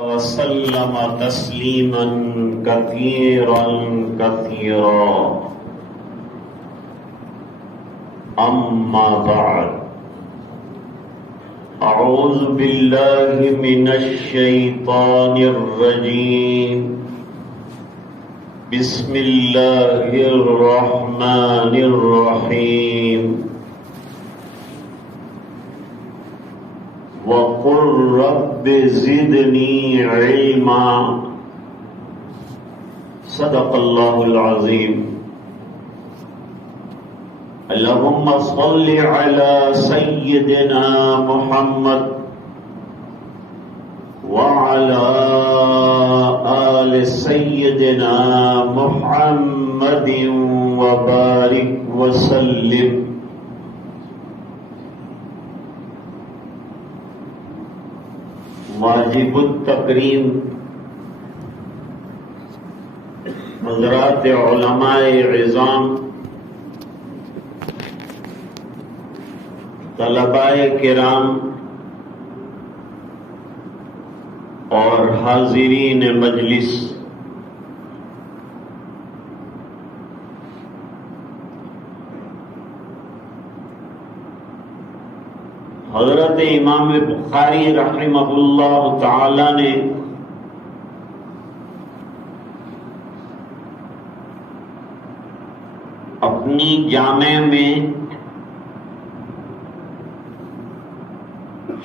وسلم تسلیما کثیرا کثیرا اما بعد اعوذ باللہ من الشیطان الرجیم بسم اللہ الرحمن الرحیم وَقُلْ رَبِّ زِدْنِي عِلْمًا صدق اللہ العظیم اللہم صل علی سیدنا محمد وعلى آل سیدنا محمد وبارک وسلم. واجب التکریم حضرات علماء عظام، طلباء کرام اور حاضرین مجلس، حضرت امام بخاری رحمہ اللہ تعالی نے اپنی جامع میں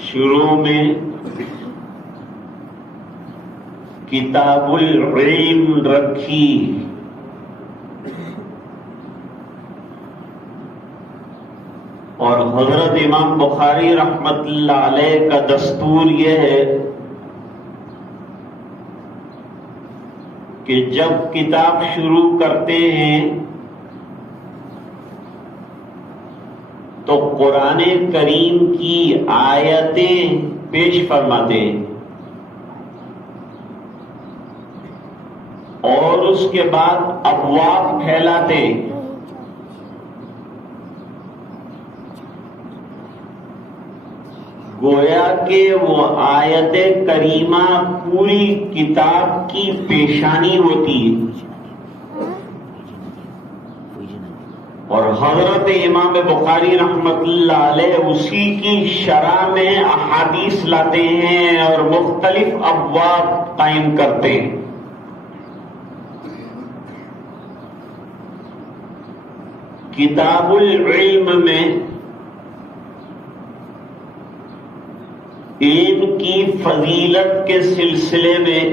شروع میں کتاب العلم رکھی، اور حضرت امام بخاری رحمت اللہ علیہ کا دستور یہ ہے کہ جب کتاب شروع کرتے ہیں تو قرآن کریم کی آیتیں پیش فرماتے ہیں اور اس کے بعد ابواب پھیلاتے ہیں. گویا کہ وہ آیت کریمہ پوری کتاب کی پیشانی ہوتی ہے، اور حضرت امام بخاری رحمت اللہ علیہ اسی کی شرح میں احادیث لاتے ہیں اور مختلف ابواب قائم کرتے ہیں. کتاب العلم میں علم کی فضیلت کے سلسلے میں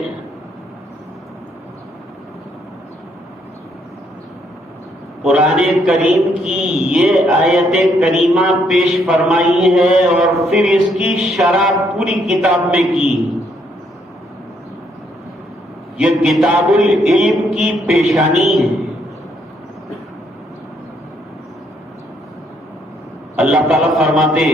قرآن کریم کی یہ آیت کریمہ پیش فرمائی ہے اور پھر اس کی شرح پوری کتاب میں کی. یہ کتاب العلم کی پیشانی ہے. اللہ تعالیٰ فرماتے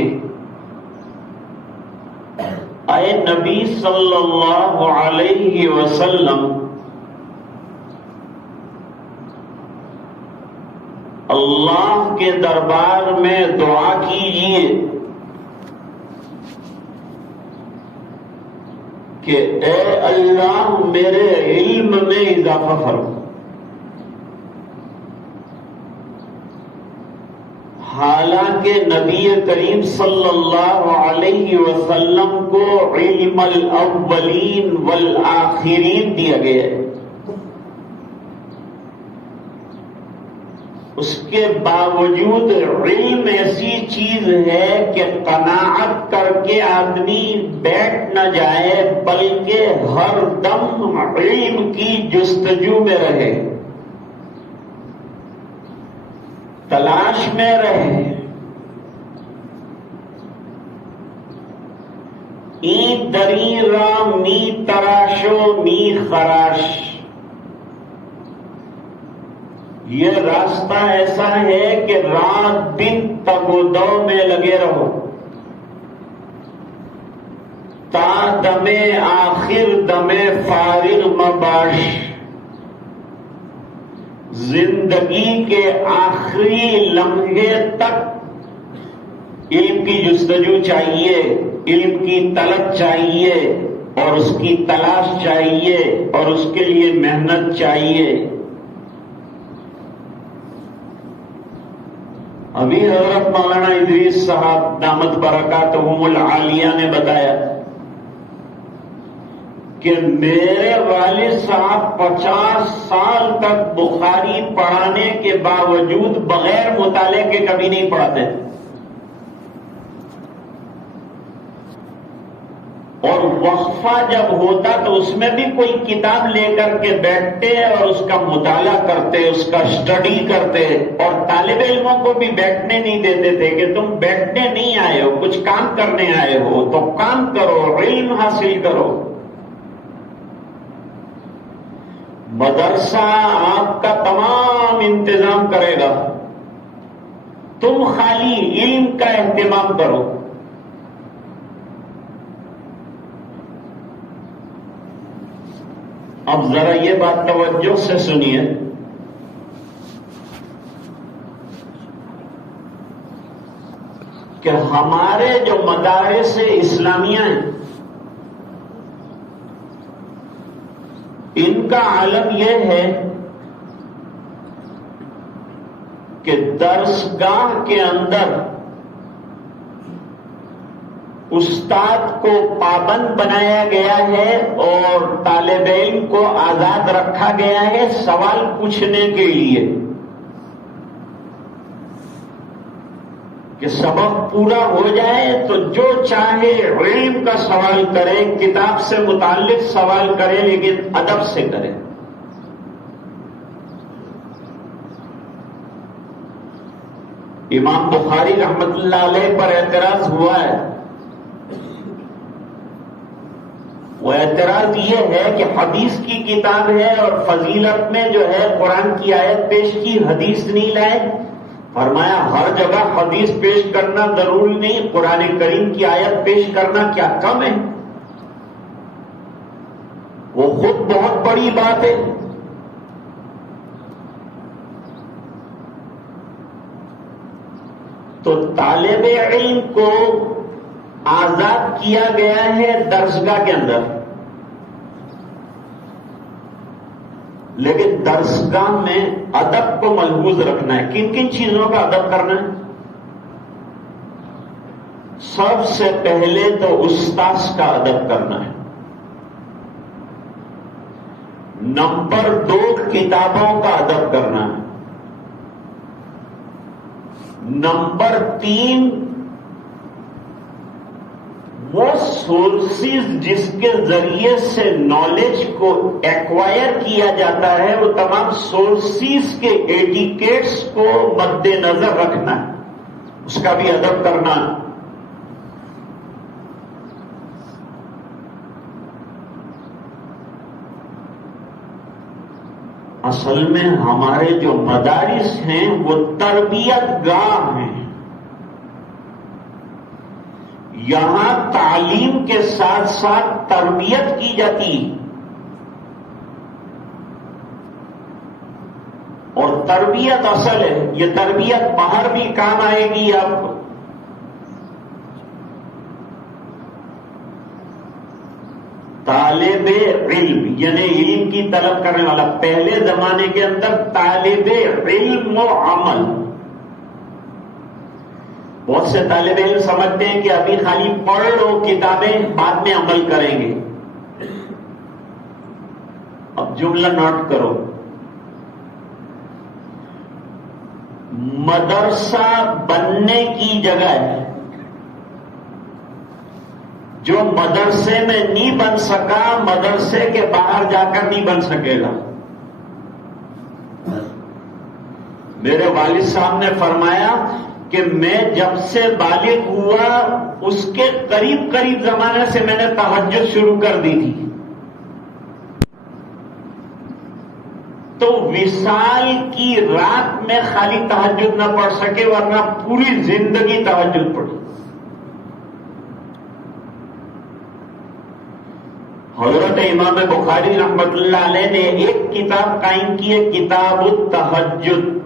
اے نبی صلی اللہ علیہ وسلم، اللہ کے دربار میں دعا کیجیے کہ اے اللہ میرے علم میں اضافہ فرما. حالانکہ نبی کریم صلی اللہ علیہ وسلم کو علم الاولین والآخرین دیا گیا ہے، اس کے باوجود علم ایسی چیز ہے کہ قناعت کر کے آدمی بیٹھ نہ جائے بلکہ ہر دم علم کی جستجو میں رہے، تلاش میں رہے. ای دری را می تراشو می خراش، یہ راستہ ایسا ہے کہ رات دن تگ و دو میں لگے رہو، تا دم آخر دم فارغ مباش، زندگی کے آخری لمحے تک علم کی جستجو چاہیے، علم کی طلب چاہیے، اور اس کی تلاش چاہیے اور اس کے لیے محنت چاہیے. ابھی حضرت مولانا ادریس صاحب دامت برکاتہم العالیہ نے بتایا کہ میرے والد صاحب 50 سال تک بخاری پڑھانے کے باوجود بغیر مطالعے کے کبھی نہیں پڑھاتے، اور وقفہ جب ہوتا تو اس میں بھی کوئی کتاب لے کر کے بیٹھتے اور اس کا مطالعہ کرتے، اس کا اسٹڈی کرتے، اور طالب علموں کو بھی بیٹھنے نہیں دیتے تھے کہ تم بیٹھنے نہیں آئے ہو، کچھ کام کرنے آئے ہو تو کام کرو، علم حاصل کرو. مدرسہ آپ کا تمام انتظام کرے گا، تم خالی علم کا اہتمام کرو. اب ذرا یہ بات توجہ سے سنیے کہ ہمارے جو مدارس اسلامیہ ہیں ان کا عالم یہ ہے کہ درسگاہ کے اندر استاد کو پابند بنایا گیا ہے اور طالب علم کو آزاد رکھا گیا ہے سوال پوچھنے کے لیے، کہ سبق پورا ہو جائے تو جو چاہے علم کا سوال کرے، کتاب سے متعلق سوال کرے، لیکن ادب سے کرے. امام بخاری رحمت اللہ علیہ پر اعتراض ہوا ہے. وہ اعتراض یہ ہے کہ حدیث کی کتاب ہے اور فضیلت میں جو ہے قرآن کی آیت پیش کی، حدیث نہیں لائے. فرمایا ہر جگہ حدیث پیش کرنا ضروری نہیں، قرآن کریم کی آیت پیش کرنا کیا کم ہے؟ وہ خود بہت بڑی بات ہے. تو طالب علم کو آزاد کیا گیا ہے درسگاہ کے اندر، لیکن درسگاہ میں ادب کو ملحوظ رکھنا ہے. کن کن چیزوں کا ادب کرنا ہے؟ سب سے پہلے تو استاذ کا ادب کرنا ہے. نمبر 2 کتابوں کا ادب کرنا ہے. نمبر 3 وہ سورسز جس کے ذریعے سے نالج کو ایکوائر کیا جاتا ہے، وہ تمام سورسز کے ایٹیکیٹس کو مد نظر رکھنا ہے، اس کا بھی ادب کرنا ہے. اصل میں ہمارے جو مدارس ہیں وہ تربیت گاہ ہیں. یہاں تعلیم کے ساتھ ساتھ تربیت کی جاتی، اور تربیت اصل ہے. یہ تربیت باہر بھی کام آئے گی آپ کو. طالب علم یعنی علم کی طلب کرنے والا. پہلے زمانے کے اندر طالب علم و عمل. بہت سے طالب علم سمجھتے ہیں کہ ابھی خالی پڑھ لو کتابیں، بعد میں عمل کریں گے. اب جملہ نوٹ کرو. مدرسہ بننے کی جگہ ہے. جو مدرسے میں نہیں بن سکا، مدرسے کے باہر جا کر نہیں بن سکے گا. میرے والد صاحب نے فرمایا کہ میں جب سے بالغ ہوا اس کے قریب زمانے سے میں نے تہجد شروع کر دی تھی. تو وصال کی رات میں خالی تہجد نہ پڑھ سکے، ورنہ پوری زندگی تہجد پڑھی. حضرت امام بخاری رحمت اللہ علیہ نے ایک کتاب قائم کی ہے، کتاب التہجد.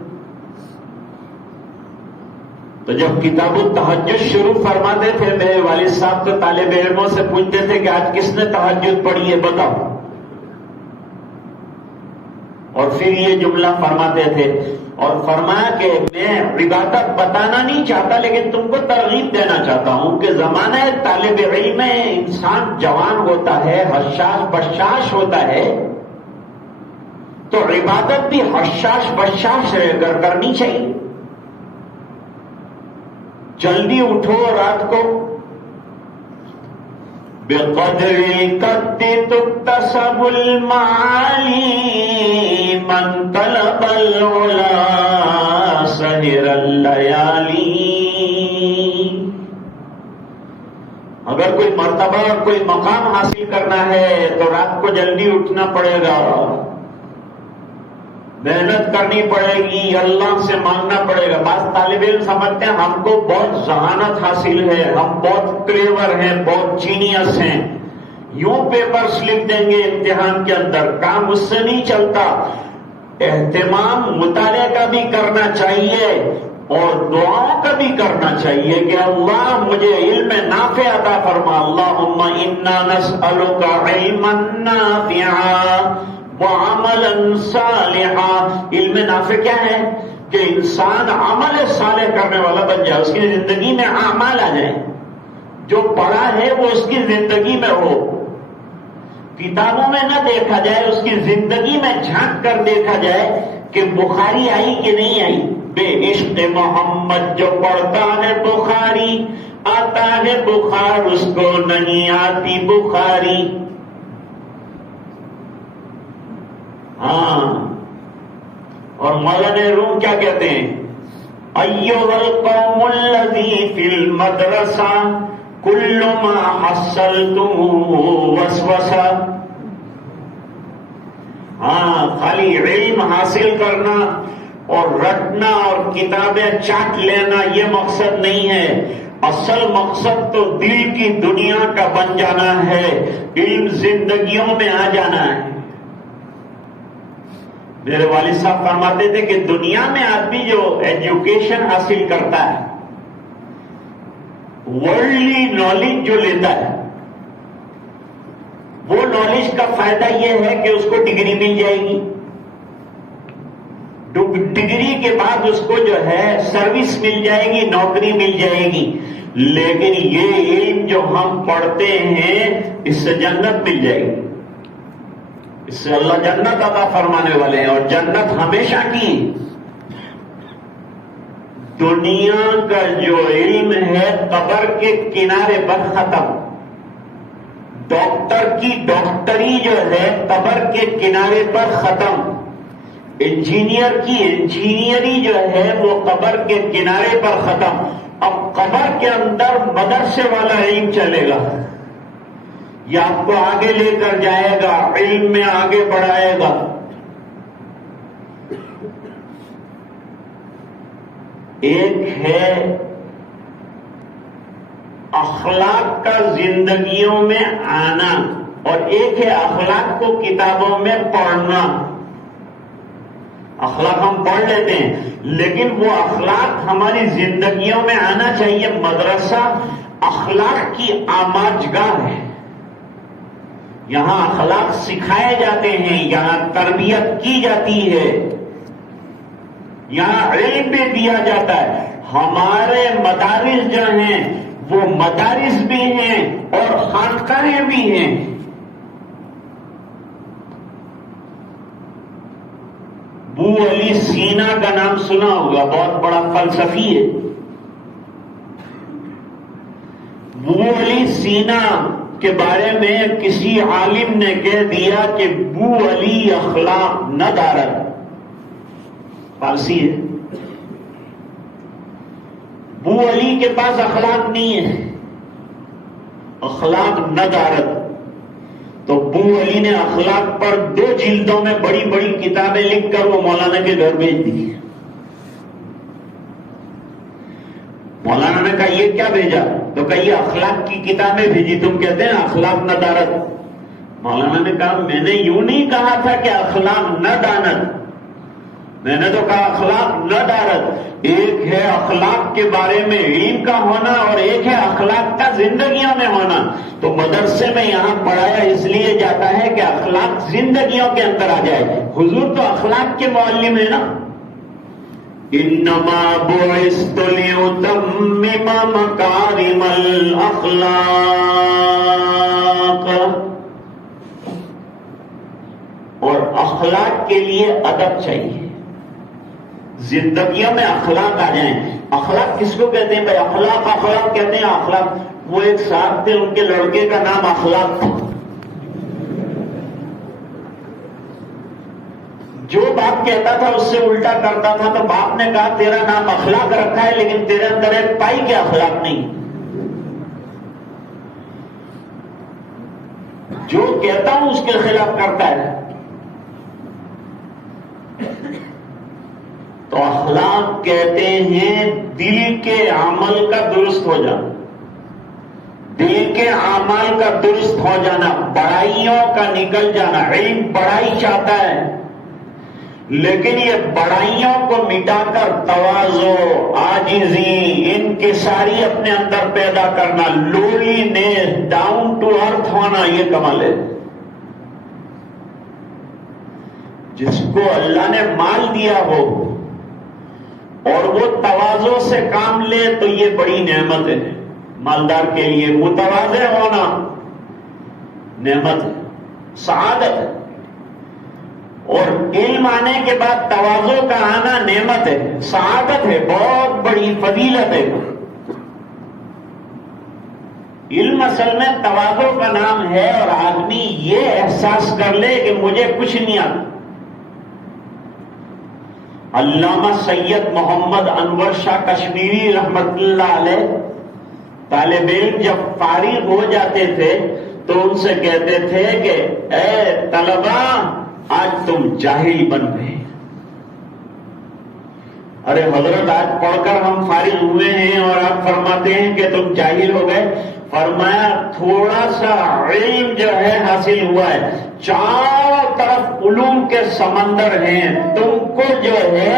تو جب کتاب التہجد شروع فرماتے تھے میرے والد صاحب تو طالب علموں سے پوچھتے تھے کہ آج کس نے تہجد پڑھی ہے بتاؤ، اور پھر یہ جملہ فرماتے تھے، اور فرمایا کہ میں عبادت بتانا نہیں چاہتا لیکن تم کو ترغیب دینا چاہتا ہوں کہ زمانہ طالب علم میں انسان جوان ہوتا ہے، حشاش بشاش ہوتا ہے، تو عبادت بھی حشاش بشاش رہ کر کرنی چاہیے۔ جلدی اٹھو رات کو، بقدر القد تکتسب المعالی من طلب العلا سہر اللیالی۔ اگر کوئی مرتبہ اور کوئی مقام حاصل کرنا ہے تو رات کو جلدی اٹھنا پڑے گا، محنت کرنی پڑے گی، اللہ سے مانگنا پڑے گا۔ بعض طالب علم سمجھتے ہیں ہم کو بہت ذہانت حاصل ہے، ہم بہت کلیور ہیں، بہت جینیس ہیں، یوں پیپرز لکھ دیں گے امتحان کے اندر۔ کام اس سے نہیں چلتا، اہتمام مطالعے کا بھی کرنا چاہیے اور دعاؤں کا بھی کرنا چاہیے کہ اللہ مجھے علم نافع عطا فرما، اللہم انا نسألک علما نافعا وعملا صالحا۔ علم نافع کیا ہے؟ کہ انسان عمل صالح کرنے والا بن جائے، اس کی زندگی میں اعمال آ جائیں، جو پڑھا ہے وہ اس کی زندگی میں ہو، کتابوں میں نہ دیکھا جائے، اس کی زندگی میں جھانک کر دیکھا جائے کہ بخاری آئی کہ نہیں آئی۔ بے عشق محمد جو پڑھتا ہے بخاری، آتا ہے بخار اس کو نہیں آتی بخاری۔ ہاں، اور مولانا روم کیا کہتے ہیں؟ ایھا القوم الذی فی المدرسہ کل ما حصلتم وسوسہ۔ ہاں، خالی علم حاصل کرنا اور رٹنا اور کتابیں چاٹ لینا یہ مقصد نہیں ہے، اصل مقصد تو دل کی دنیا کا بن جانا ہے، علم زندگیوں میں آ جانا ہے۔ میرے والد صاحب فرماتے تھے کہ دنیا میں آدمی جو ایجوکیشن حاصل کرتا ہے، ورلڈلی نالج جو لیتا ہے، وہ نالج کا فائدہ یہ ہے کہ اس کو ڈگری مل جائے گی، ڈگری کے بعد اس کو جو ہے سروس مل جائے گی، نوکری مل جائے گی۔ لیکن یہ علم جو ہم پڑھتے ہیں اس سے جنت مل جائے گی، اس سے اللہ جنت عطا فرمانے والے ہیں، اور جنت ہمیشہ کی۔ دنیا کا جو علم ہے قبر کے کنارے پر ختم، ڈاکٹر کی ڈاکٹری جو ہے قبر کے کنارے پر ختم، انجینئر کی انجینئری جو ہے وہ قبر کے کنارے پر ختم۔ اب قبر کے اندر مدرسے والا علم چلے گا، یہ آپ کو آگے لے کر جائے گا، علم میں آگے بڑھائے گا۔ ایک ہے اخلاق کا زندگیوں میں آنا، اور ایک ہے اخلاق کو کتابوں میں پڑھنا۔ اخلاق ہم پڑھ لیتے ہیں لیکن وہ اخلاق ہماری زندگیوں میں آنا چاہیے۔ مدرسہ اخلاق کی آماجگاہ ہے، یہاں اخلاق سکھائے جاتے ہیں، یہاں تربیت کی جاتی ہے، یہاں علم بھی دیا جاتا ہے۔ ہمارے مدارس جو ہیں وہ مدارس بھی ہیں اور خانقاہیں بھی ہیں۔ ابو علی سینا کا نام سنا ہوگا، بہت بڑا فلسفی ہے۔ ابو علی سینا کے بارے میں کسی عالم نے کہہ دیا کہ بو علی اخلاق ندارت، فارسی ہے، بو علی کے پاس اخلاق نہیں ہے، اخلاق ندارت۔ تو بو علی نے اخلاق پر 2 جلدوں میں بڑی بڑی کتابیں لکھ کر وہ مولانا کے گھر بھیج دی۔ مولانا نے کہا یہ کیا بھیجا؟ تو کہا یہ اخلاق کی کتابیں بھیجی، تم کہتے ہیں اخلاق ندارت۔ مولانا نے کہا میں نے یوں نہیں کہا تھا کہ اخلاق ندانت، میں نے تو کہا اخلاق نہ ڈارت، ایک ہے اخلاق کے بارے میں علم کا ہونا اور ایک ہے اخلاق کا زندگیوں میں ہونا۔ تو مدرسے میں یہاں پڑھایا اس لیے جاتا ہے کہ اخلاق زندگیوں کے اندر آ جائے۔ حضور تو اخلاق کے معلم ہے نا، انما بعثت لأتمم مکارم الاخلاق، اور اخلاق کے لیے ادب چاہیے، زندگیوں میں اخلاق آ جائیں۔ اخلاق کس کو کہتے ہیں بھائی؟ اخلاق کہتے ہیں اخلاق۔ وہ ایک صاحب تھے، ان کے لڑکے کا نام اخلاق تھا۔ جو باپ کہتا تھا اس سے الٹا کرتا تھا، تو باپ نے کہا تیرا نام اخلاق رکھا ہے لیکن تیرے اندر ایک پائی کے اخلاق نہیں۔ جو کہتا ہوں اس کے خلاف کرتا ہے۔ تو اخلاق کہتے ہیں دل کے عمل کا درست ہو جانا، دل کے اعمال کا درست ہو جانا، بڑائیوں کا نکل جانا۔ علم بڑائی چاہتا ہے لیکن یہ بڑائیوں کو مٹا کر تواضع، عاجزی، انکساری اپنے اندر پیدا کرنا، لولی نیس، ڈاؤن ٹو ارتھ ہونا، یہ کمال ہے۔ جس کو اللہ نے مال دیا ہو اور وہ تواضع سے کام لے تو یہ بڑی نعمت ہے۔ مالدار کے لیے متواضع ہونا نعمت ہے، سعادت ہے، اور علم آنے کے بعد تواضع کا آنا نعمت ہے، سعادت ہے، بہت بڑی فضیلت ہے۔ علم اصل میں تواضع کا نام ہے، اور آدمی یہ احساس کر لے کہ مجھے کچھ نہیں آتا۔ علامہ سید محمد انور شاہ کشمیری رحمت اللہ علیہ طالب علم جب فارغ ہو جاتے تھے تو ان سے کہتے تھے کہ اے طلبہ، آج تم جاہل بن گئے۔ ارے حضرت، آج پڑھ کر ہم فارغ ہوئے ہیں اور آپ فرماتے ہیں کہ تم جاہل ہو گئے۔ فرمایا تھوڑا سا علم جو ہے حاصل ہوا ہے، چاروں طرف علوم کے سمندر ہیں، تم کو جو ہے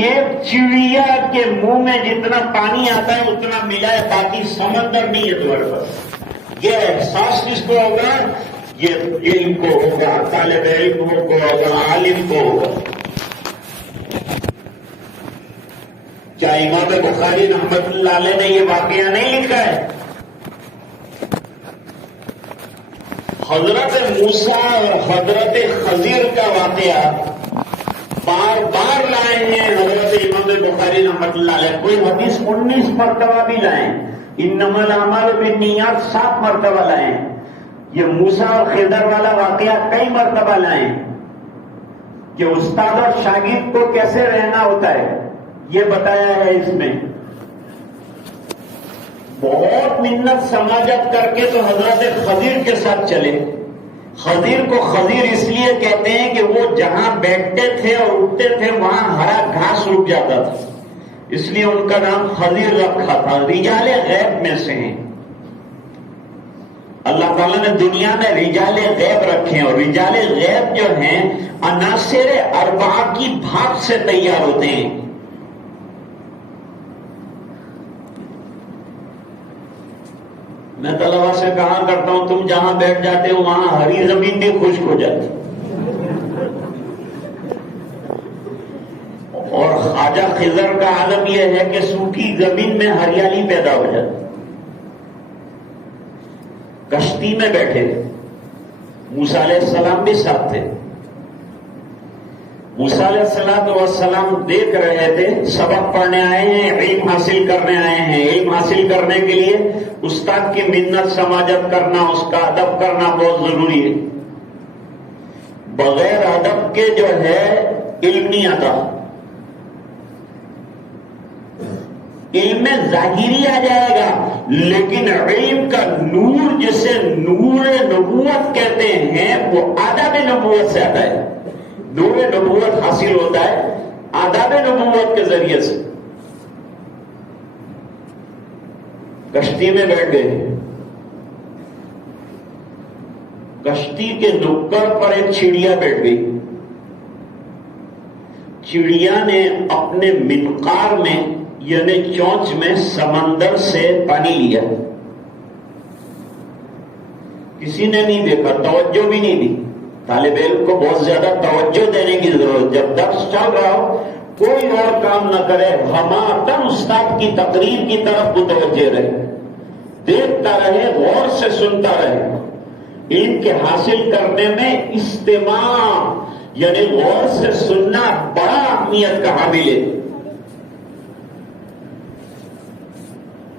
ایک چڑیا کے منہ میں جتنا پانی آتا ہے اتنا ملا ہے، باقی سمندر نہیں ہے تمہارے پاس۔ یہ احساس کس کو ہوگا؟ یہ علم کو ہوگا، طالب علم کو ہوگا، عالم کو ہوگا۔ کیا امام بخاری رحمت اللہ علیہ نے یہ واقعہ نہیں لکھا ہے؟ حضرت موسیٰ اور حضرت خضر کا واقعہ بار بار لائے ہیں حضرت امام بخاری رحمت اللہ علیہ۔ کوئی حدیث 19 مرتبہ بھی لائیں، انما الاعمال بالنیات 7 مرتبہ لائیں۔ یہ موسیٰ اور خضر والا واقعہ کئی مرتبہ لائیں کہ استاد اور شاگرد کو کیسے رہنا ہوتا ہے، یہ بتایا ہے اس میں۔ بہت منت سماجت کر کے تو حضرت خضر کے ساتھ چلے۔ خضر کو خضر اس لیے کہتے ہیں کہ وہ جہاں بیٹھتے تھے اور اٹھتے تھے وہاں ہرا گھاس اگ جاتا تھا، اس لیے ان کا نام خضر رکھا تھا۔ رجال غیب میں سے ہیں۔ اللہ تعالیٰ نے دنیا میں رجال غیب رکھے ہیں، اور رجال غیب جو ہیں عناصر اربعہ کی بھاپ سے تیار ہوتے ہیں۔ میں طلبا سے کہا کرتا ہوں تم جہاں بیٹھ جاتے ہو وہاں ہری زمین بھی خشک ہو جاتی، اور خواجہ خضر کا عالم یہ ہے کہ سوکھی زمین میں ہریالی پیدا ہو جاتی۔ کشتی میں بیٹھے، موسیٰ علیہ السلام بھی ساتھ تھے۔ موسیٰ علیہ السلام دیکھ رہے تھے، سبق پڑھنے آئے ہیں، علم حاصل کرنے آئے ہیں۔ علم حاصل کرنے کے لیے استاد کی منت سماجت کرنا، اس کا ادب کرنا بہت ضروری ہے۔ بغیر ادب کے جو ہے علم نہیں آتا۔ علم میں ظاہری آ جائے گا، لیکن علم کا نور جسے نور نبوت کہتے ہیں وہ آداب نبوت سے آتا ہے۔ نور نبوت حاصل ہوتا ہے آداب نبوت کے ذریعے سے۔ کشتی میں بیٹھ گئے، کشتی کے نکڑ پر ایک چڑیا بیٹھ گئی۔ چڑیا نے اپنے منقار میں یعنی چونچ میں سمندر سے پانی لیا. کسی نے نہیں دیکھا، توجہ بھی نہیں دی. طالب علم کو بہت زیادہ توجہ دینے کی ضرورت. جب درس چل رہا ہو کوئی اور کام نہ کرے، ہمارا استاد کی تقریر کی طرف متوجہ رہے، دیکھتا رہے، غور سے سنتا رہے. علم کے حاصل کرنے میں استماع یعنی غور سے سننا بڑا اہمیت کا حامل ہے.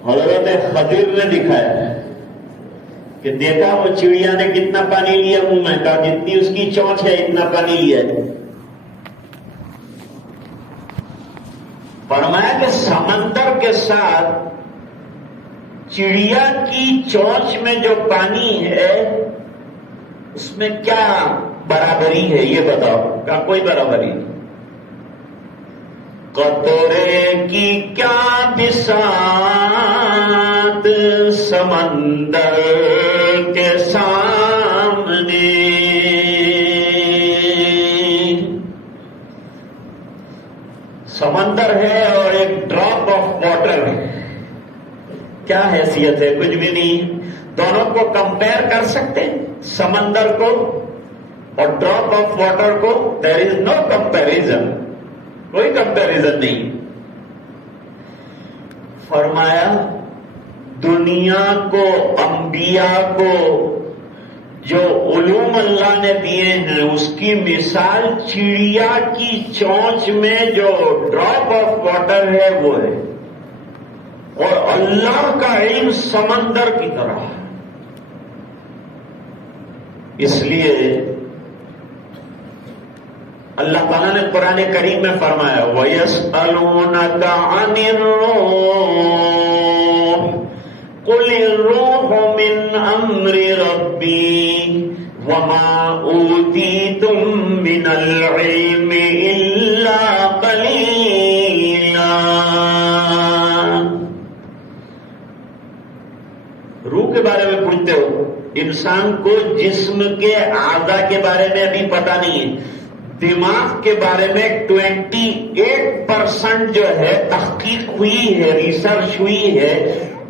حضرت خضر نے دکھایا کہ دیکھا وہ چڑیا نے کتنا پانی لیا منہ میں، کہا جتنی اس کی چونچ ہے اتنا پانی لیا ہے. فرمایا کہ سمندر کے ساتھ چڑیا کی چونچ میں جو پانی ہے اس میں کیا برابری ہے یہ بتاؤ. کہا کوئی برابری نہیں. قطرے کی کیا بساط سمندر کے سامنے. سمندر ہے اور ایک ڈراپ آف واٹر ہے، کیا حیثیت ہے؟ کچھ بھی نہیں. دونوں کو کمپیئر کر سکتے سمندر کو اور ڈراپ آف واٹر کو؟ دیر از نو کمپیریزن، کوئی کمپیریزن نہیں. فرمایا دنیا کو، انبیاء کو جو علوم اللہ نے دیے ہیں اس کی مثال چڑیا کی چونچ میں جو ڈراپ آف واٹر ہے وہ ہے، اور اللہ کا علم سمندر کی طرح. اس لیے اللہ تعالیٰ نے قرآن کریم میں فرمایا وَيَسْأَلُونَكَ عَنِ الرُّوحِ قُلِ الرُّوحُ مِنْ أَمْرِ رَبِّي وَمَا أُوتِيتُم مِّنَ الْعِلْمِ إِلَّا قَلِيلًا. روح کے بارے میں پوچھتے ہو. انسان کو جسم کے اعضاء کے بارے میں ابھی پتہ نہیں ہے. دماغ کے بارے میں 28% جو ہے تحقیق ہوئی ہے، ریسرچ ہوئی ہے،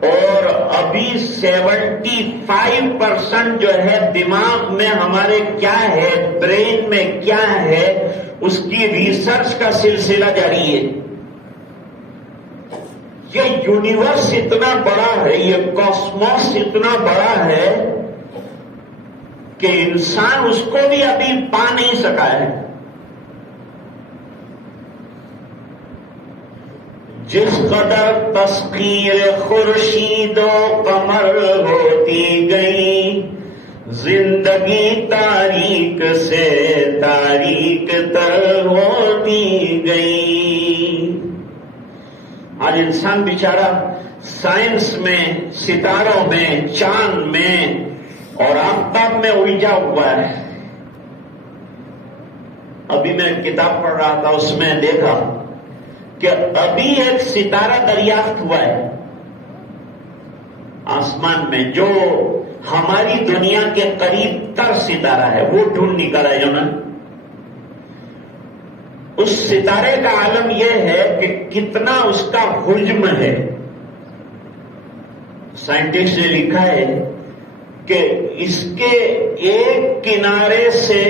اور ابھی 75% جو ہے دماغ میں ہمارے کیا ہے، برین میں کیا ہے، اس کی ریسرچ کا سلسلہ جاری ہے. یہ یونیورس اتنا بڑا ہے، یہ کاسموس اتنا بڑا ہے کہ انسان اس کو بھی ابھی پا نہیں سکا ہے. جس قدر تسخیر خورشید و قمر ہوتی گئی، زندگی تاریک سے تاریک تر ہوتی گئی. آج انسان بیچارہ سائنس میں، ستاروں میں، چاند میں اور آفتاب میں الجھا ہوا ہے. ابھی میں کتاب پڑھ رہا تھا، اس میں دیکھا کہ ابھی ایک ستارہ دریافت ہوا ہے آسمان میں جو ہماری دنیا کے قریب تر ستارہ ہے، وہ ڈھونڈ نکلا ہے. جو نا اس ستارے کا عالم یہ ہے کہ کتنا اس کا حجم ہے. سائنٹسٹ نے لکھا ہے کہ اس کے ایک کنارے سے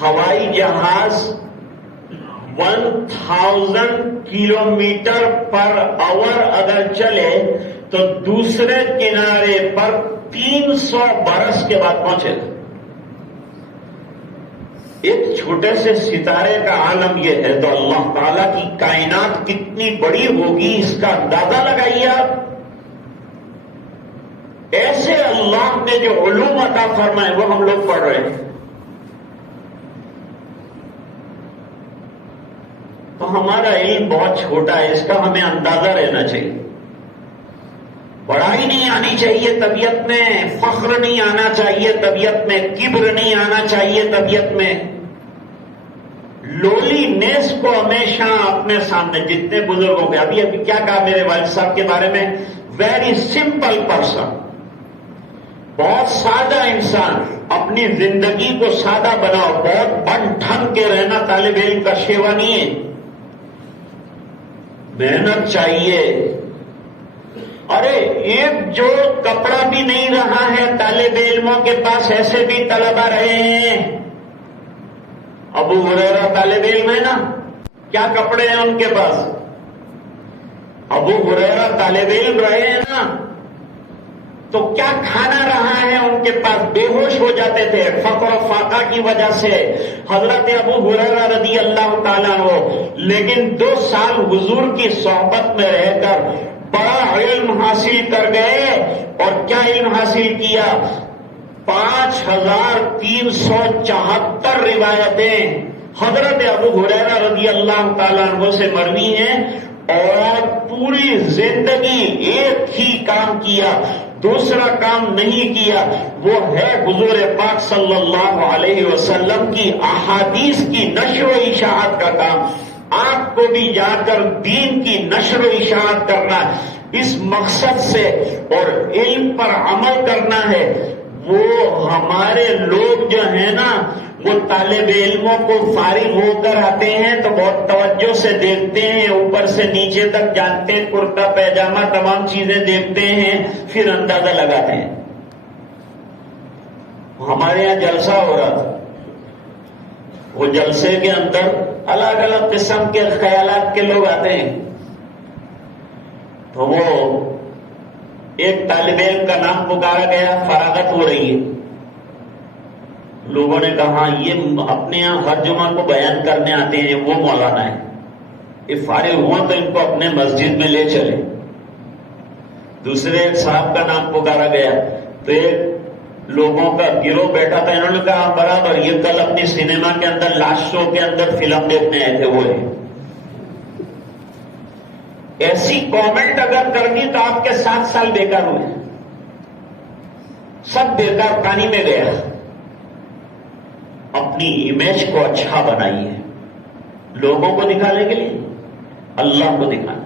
ہوائی جہاز 1000 کلومیٹر پر آور اگر چلے تو دوسرے کنارے پر 300 برس کے بعد پہنچے گا. ایک چھوٹے سے ستارے کا عالم یہ ہے، تو اللہ تعالی کی کائنات کتنی بڑی ہوگی اس کا اندازہ لگائیے آپ. ایسے اللہ نے جو علوم عطا فرمائے وہ ہم لوگ پڑھ رہے ہیں. تو ہمارا علم بہت چھوٹا ہے، اس کا ہمیں اندازہ رہنا چاہیے. بڑائی نہیں آنی چاہیے طبیعت میں، فخر نہیں آنا چاہیے طبیعت میں، کبر نہیں آنا چاہیے طبیعت میں. لولی نیس کو ہمیشہ اپنے سامنے، جتنے بزرگوں کے ابھی کیا کہا میرے والد صاحب کے بارے میں، ویری سمپل پرسن، بہت سادہ انسان. اپنی زندگی کو سادہ بناؤ. بہت بن ٹھن کے رہنا طالب علم کا شیوا نہیں ہے. محنت چاہیے. ارے ایک جو کپڑا بھی نہیں رہا ہے طالب علموں کے پاس، ایسے بھی طلبہ رہے ہیں. ابو ہریرہ طالب علم ہے نا، کیا کپڑے ہیں ان کے پاس؟ ابو ہریرہ طالب علم رہے ہیں نا، تو کیا کھانا رہا ہے ان کے پاس؟ بے ہوش ہو جاتے تھے فقر و فاقہ کی وجہ سے. حضرت ابو ہریرہ رضی اللہ تعالیٰ عنہ لیکن 2 سال حضور کی صحبت میں رہ کر بڑا علم حاصل کر گئے. اور کیا علم حاصل کیا؟ 5374 روایتیں حضرت ابو ہریرہ رضی اللہ تعالیٰ عنہ سے مروی ہیں. اور پوری زندگی ایک ہی کام کیا، دوسرا کام نہیں کیا، وہ ہے حضور پاک صلی اللہ علیہ وسلم کی احادیث کی نشر و اشاعت کا کام. آپ کو بھی جا کر دین کی نشر و اشاعت کرنا اس مقصد سے اور علم پر عمل کرنا ہے. وہ ہمارے لوگ جو ہیں نا، وہ طالب علموں کو فارغ ہو کر آتے ہیں تو بہت توجہ سے دیکھتے ہیں، اوپر سے نیچے تک جانتے ہیں، کرتا پیجامہ تمام چیزیں دیکھتے ہیں، پھر اندازہ لگاتے ہیں. ہمارے یہاں جلسہ ہو رہا تھا، وہ جلسے کے اندر الگ الگ قسم کے خیالات کے لوگ آتے ہیں. تو وہ ایک طالب علم کا نام پکارا گیا، فراغت ہو رہی ہے. لوگوں نے کہا یہ اپنے یہاں ہر جمعہ کو بیان کرنے آتے ہیں، وہ مولانا ہے، یہ فارغ ہوا تو ان کو اپنے مسجد میں لے چلے. دوسرے ایک صاحب کا نام پکارا گیا تو ایک لوگوں کا گروہ بیٹھا تھا، انہوں نے کہا برابر یہ کل اپنی سنیما کے اندر لاسٹ شو کے اندر فلم دیکھنے آئے تھے، وہ ہے. ایسی کامنٹ اگر کرنی تو آپ کے 7 سال بیکار ہوئے، سب بیکار پانی میں گیا. اپنی امیج کو اچھا بنائیے، لوگوں کو دکھانے کے لیے، اللہ کو دکھانا.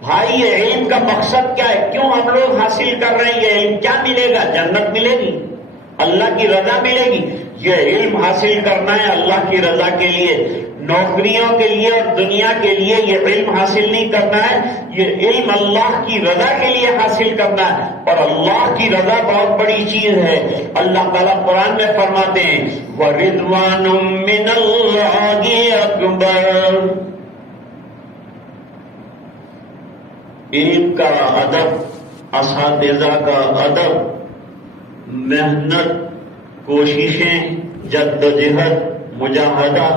بھائی یہ علم کا مقصد کیا ہے؟ کیوں ہم لوگ حاصل کر رہے ہیں یہ علم؟ کیا ملے گا؟ جنت ملے گی، اللہ کی رضا ملے گی. یہ علم حاصل کرنا ہے اللہ کی رضا کے لیے، نوکریوں کے لیے اور دنیا کے لیے یہ علم حاصل نہیں کرنا ہے. یہ علم اللہ کی رضا کے لیے حاصل کرنا ہے، اور اللہ کی رضا بہت بڑی چیز ہے. اللہ تعالیٰ قرآن میں فرماتے ہیں وَرِضْوَانٌ مِّنَ اللَّهِ أَكْبَرُ. علم کا ادب، اساتذہ کا ادب، محنت، کوششیں، جدوجہد، مجاہدہ.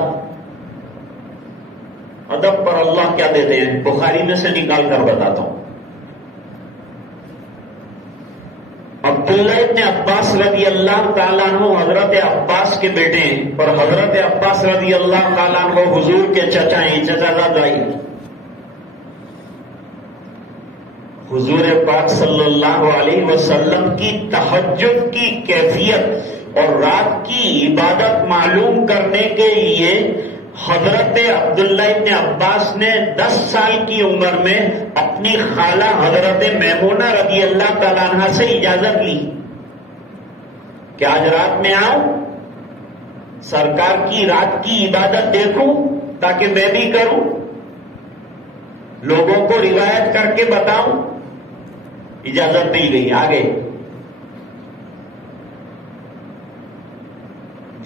ادب پر اللہ کیا دیتے ہیں؟ بخاری میں سے نکال کر بتاتا ہوں. عبداللہ ابن عباس رضی اللہ تعالیٰ عنہ حضرت عباس کے بیٹے ہیں، اور حضرت عباس رضی اللہ تعالیٰ عنہ حضور کے چچا ہیں، چچا دادائی. حضور پاک صلی اللہ علیہ وسلم کی تہجد کی کیفیت اور رات کی عبادت معلوم کرنے کے لیے حضرت عبداللہ ابن عباس نے 10 سال کی عمر میں اپنی خالہ حضرت میمونہ رضی اللہ تعالیٰ عنہ سے اجازت لی کہ آج رات میں آؤں، سرکار کی رات کی عبادت دیکھوں تاکہ میں بھی کروں، لوگوں کو روایت کر کے بتاؤں. اجازت مل گئی، آگے.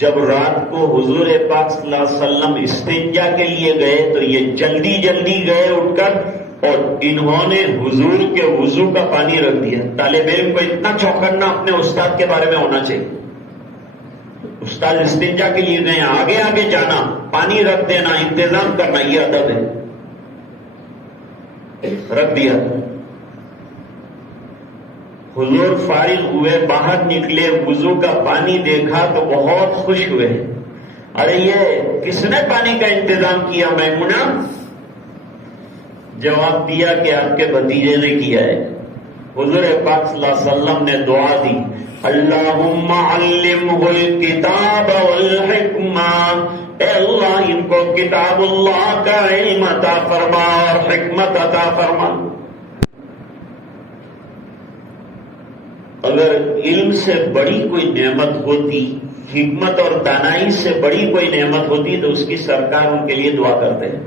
جب رات کو حضور پاک صلی اللہ علیہ وسلم استنجا کے لیے گئے تو یہ جلدی جلدی گئے اٹھ کر، اور انہوں نے حضور کے وضو کا پانی رکھ دیا. طالب علم کو اتنا چوکنا اپنے استاد کے بارے میں ہونا چاہیے. استاد استنجا کے لیے گئے، آگے آگے جانا، پانی رکھ دینا، انتظام کرنا، یہ ادب ہے. رکھ دیا. حضور فارغ ہوئے، باہر نکلے، وضو کا پانی دیکھا تو بہت خوش ہوئے. ارے یہ کس نے پانی کا انتظام کیا میمونہ؟ جواب دیا کہ آپ کے بھتیجے نے کیا ہے. حضور پاک صلی اللہ علیہ وسلم نے دعا دی، اللہم علمہ الکتاب والحکمہ، اے اللہ ان کو کتاب اللہ کا علم عطا فرما اور حکمت عطا فرما. اگر علم سے بڑی کوئی نعمت ہوتی، حکمت اور دانائی سے بڑی کوئی نعمت ہوتی تو اس کی سرکار ان کے لیے دعا کرتے ہیں،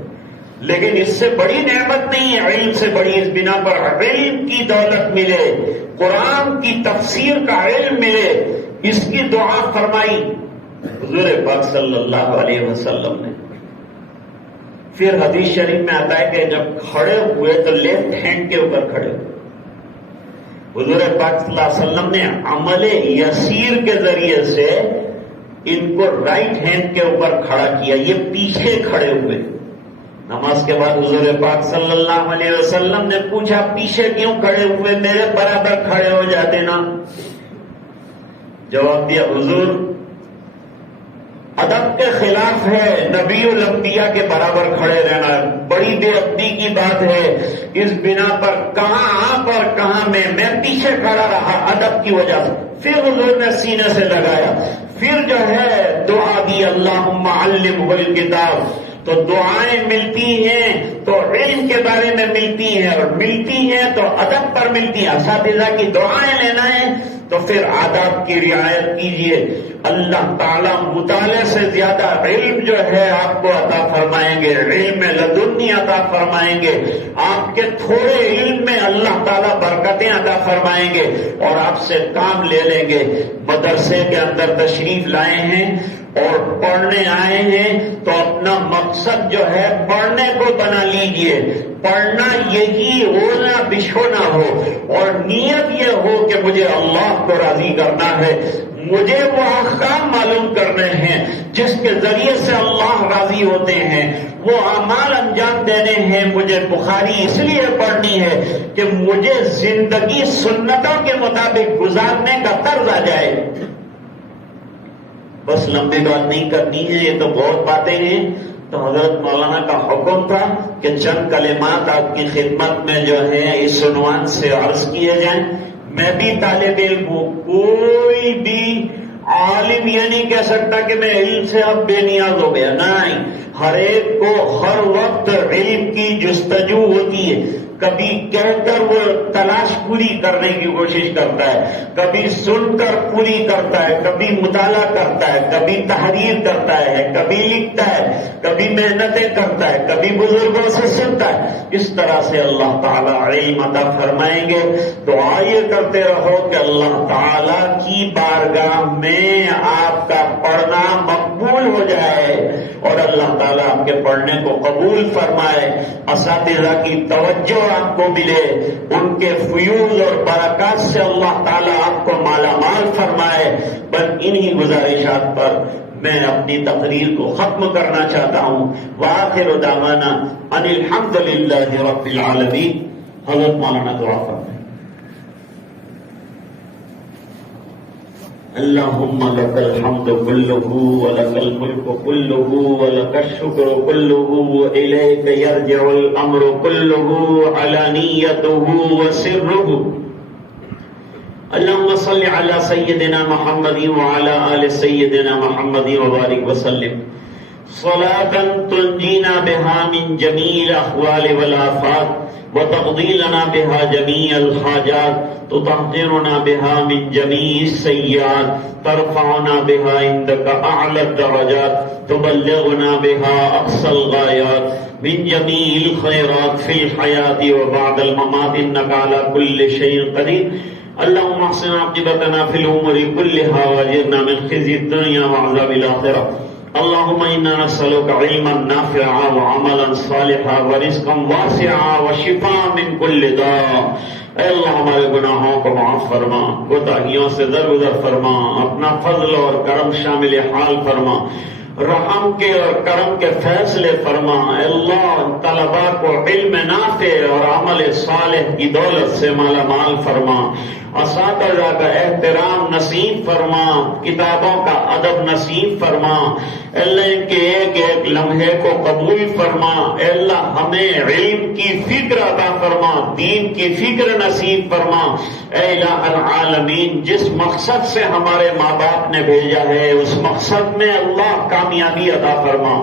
لیکن اس سے بڑی نعمت نہیں ہے علم سے بڑی، اس بنا پر علم کی دولت ملے، قرآن کی تفسیر کا علم ملے، اس کی دعا فرمائی حضور پاک صلی اللہ علیہ وسلم نے۔ پھر حدیث شریف میں آتا ہے کہ جب کھڑے ہوئے تو لیفٹ ہینڈ کے اوپر کھڑے ہوئے، حضور پاک صلی اللہ علیہ وسلم نے عمل یسیر کے ذریعے سے ان کو رائٹ ہینڈ کے اوپر کھڑا کیا، یہ پیچھے کھڑے ہوئے۔ نماز کے بعد حضور پاک صلی اللہ علیہ وسلم نے پوچھا پیچھے کیوں کھڑے ہوئے، میرے برابر کھڑے ہو جاتے نا۔ جواب دیا حضور ادب کے خلاف ہے نبی الانبیاء کے برابر کھڑے رہنا، بڑی بے ادبی کی بات ہے، اس بنا پر کہاں آپ اور کہاں میں پیچھے کھڑا رہا ادب کی وجہ سے۔ پھر حضور نے سینے سے لگایا، پھر جو ہے دعا دی اللہم علمہ الکتاب، تو دعائیں ملتی ہیں تو علم کے بارے میں ملتی ہیں، اور ملتی ہیں تو ادب پر ملتی ہیں۔ اساتذہ کی دعائیں لینا ہے تو پھر آداب کی رعایت کیجیے، اللہ تعالیٰ مطالعے سے زیادہ علم جو ہے آپ کو عطا فرمائیں گے، علم لدنی عطا فرمائیں گے، آپ کے تھوڑے علم میں اللہ تعالیٰ برکتیں عطا فرمائیں گے اور آپ سے کام لے لیں گے۔ مدرسے کے اندر تشریف لائے ہیں اور پڑھنے آئے ہیں تو اپنا مقصد جو ہے پڑھنے کو بنا لیجئے، پڑھنا یہی ہونا بچھونا ہو، اور نیت یہ ہو کہ مجھے اللہ کو راضی کرنا ہے، مجھے وہ احکام معلوم کرنے ہیں جس کے ذریعے سے اللہ راضی ہوتے ہیں، وہ اعمال انجام دینے ہیں۔ مجھے بخاری اس لیے پڑھنی ہے کہ مجھے زندگی سنتوں کے مطابق گزارنے کا طرز آ جائے۔ بس لمبی بات نہیں کرنی ہے، یہ تو بہت باتیں ہیں۔ تو حضرت مولانا کا حکم تھا کہ چند کلمات آپ کی خدمت میں جو ہے اس عنوان سے عرض کیے جائیں۔ میں بھی طالب علم ہوں، کوئی بھی عالم یہ نہیں کہہ سکتا کہ میں علم سے اب بے نیاز ہو گیا، نہیں، ہر ایک کو ہر وقت علم کی جستجو ہوتی ہے، کبھی کہہ کر وہ تلاش پوری کرنے کی کوشش کرتا ہے، کبھی سن کر پوری کرتا ہے، کبھی مطالعہ کرتا ہے، کبھی تحریر کرتا ہے، کبھی لکھتا ہے، کبھی محنتیں کرتا ہے، کبھی بزرگوں سے سنتا ہے۔ اس طرح سے اللہ تعالیٰ علم عطا فرمائیں گے۔ دعا یہ کرتے رہو کہ اللہ تعالیٰ کی بارگاہ میں آپ کا پڑھنا مقبول ہو جائے اور اللہ تعالیٰ آپ کے پڑھنے کو قبول فرمائے، اساتذہ کی توجہ آپ کو ملے، ان کے فیوز اور برکات سے اللہ تعالیٰ آپ کو مالا مال فرمائے۔ بس انہی گزارشات پر میں اپنی تقریر کو ختم کرنا چاہتا ہوں۔ وآخر دعوانا ان الحمد للہ رب العالمین۔ حضرت مولانا دعا فرمائیں۔ اللہم لک الحمد کلہ ولک الملک کلہ ولک الشکر کلہ والیک یرجع الامر کلہ علانیتہ وسرہ۔ اللہم صل علی سیدنا محمد وعلی آل سیدنا محمد وبارک وسلم صلاة تنجینا بها من جمیع الاحوال والآفات وتقضی لنا بها جميع الحاجات تطهرنا بها من جميع السيئات ترفعنا بها عندك أعلى الدرجات تبلغنا بها أقصى الغايات من جميع الخيرات في الحياة وبعد الممات إنك على كل شيء قدير۔ اللهم احسن عاقبتنا في الأمور كلها واجرنا من خزي الدنيا وعذاب الآخرة۔ اللهم إنا نسألك علما نافعا وعملا صالحا ورزقا واسعا وشفاء من كل داء۔ اے اللہ ہمارے گناہوں کو معاف فرما، کوتاہیوں سے درگزر فرما، اپنا فضل اور کرم شامل حال فرما، رحم کے اور کرم کے فیصلے فرما۔ اے اللہ طلباء کو علم نافع اور عمل صالح کی دولت سے مالا مال فرما، اساتذہ کا احترام نصیب فرما، کتابوں کا ادب نصیب فرما۔ اے اللہ ان کے ایک ایک لمحے کو قبول فرما۔ اے اللہ ہمیں علم کی فکر عطا فرما، دین کی فکر نصیب فرما۔ اے الہ العالمین جس مقصد سے ہمارے ماں باپ نے بھیجا ہے اس مقصد میں اللہ کامیابی عطا فرما۔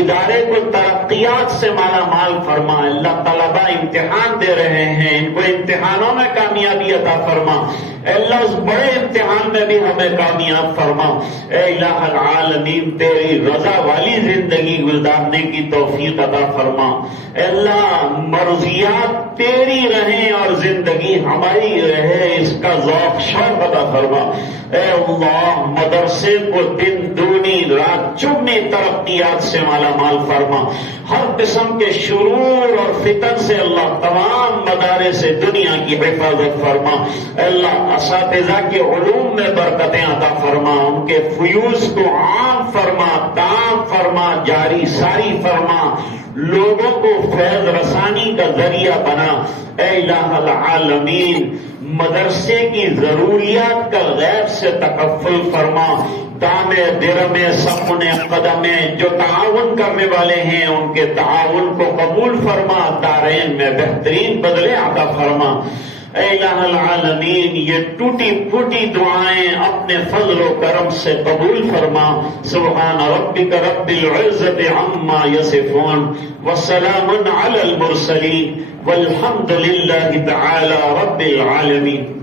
ادارے کو ترقیات سے مالا مال فرما. اللہ طلبا امتحان دے رہے ہیں، ان کو امتحانوں میں کامیابی عطا فرما. اللہ اس بڑے امتحان میں بھی ہمیں کامیاب فرما. اے الہ العالمین تیری رضا والی زندگی گزارنے کی توفیق عطا فرما. اے اللہ مرضیات تیری رہیں اور زندگی ہماری رہے، اس کا ذوق شوق عطا فرما. اے اللہ مدرسے کو دن دونی رات چگنی ترقیات سے مالا مال فرما. ہر قسم کے شرور اور فتن سے اللہ تمام مدارس سے دنیا کی حفاظت فرما. اے اللہ اساتذہ کے علوم میں برکتیں عطا فرما، ان کے فیوز کو عام فرما، تام فرما، جاری ساری فرما، لوگوں کو فیض رسانی کا ذریعہ بنا. اے الہ العالمین مدرسے کی ضروریات کا غیب سے تکفل فرما. دامے درمے سپنے قدمے جو تعاون کرنے والے ہیں ان کے تعاون کو قبول فرما، دارین میں بہترین بدلے عطا فرما. اے الہ العالمین یہ ٹوٹی پھوٹی دعائیں اپنے فضل و کرم سے قبول فرما. سبحان ربک رب العزت عما یصفون وسلام علی المرسلین والحمد للہ تعالی رب العالمین.